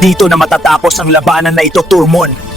Dito na matatapos ang labanan na ito, Turmon.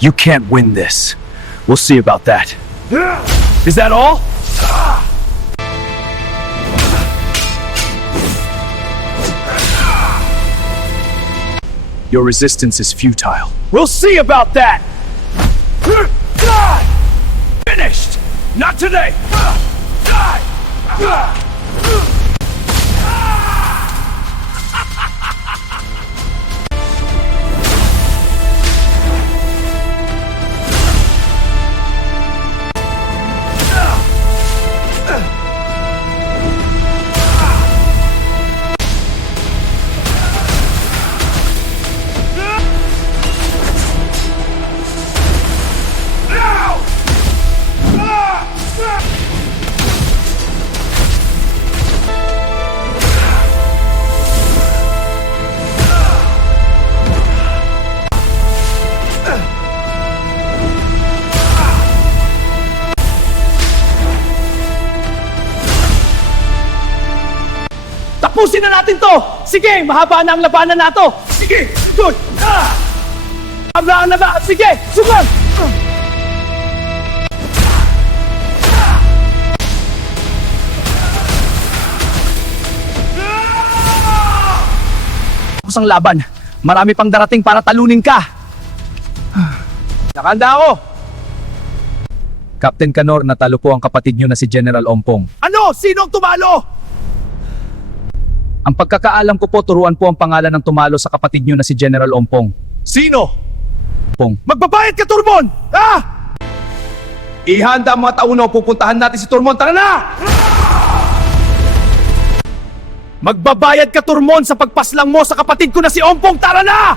You can't win this. We'll see about that. Is that all? Your resistance is futile. We'll see about that! Finished! Not today! Tapusin na natin to! Sige, mahaba na ang labanan na to! Sige, good! Ablaan na ba? Sige, sugan! Tapos ang laban, marami pang darating para talunin ka! Nakanda ako! Captain Canor, natalo po ang kapatid nyo na si General Ompong. Ano? Sino ang tumalo? Ang pagkakaalam ko po, turuan po ang pangalan ng tumalo sa kapatid nyo na si General Ompong. Sino? Pong. Magbabayad ka, Turmon! Ha? Ihanda ang mga tauno, pupuntahan natin si Turmon. Tara na! Magbabayad ka, Turmon, sa pagpaslang mo sa kapatid ko na si Ompong. Tara na!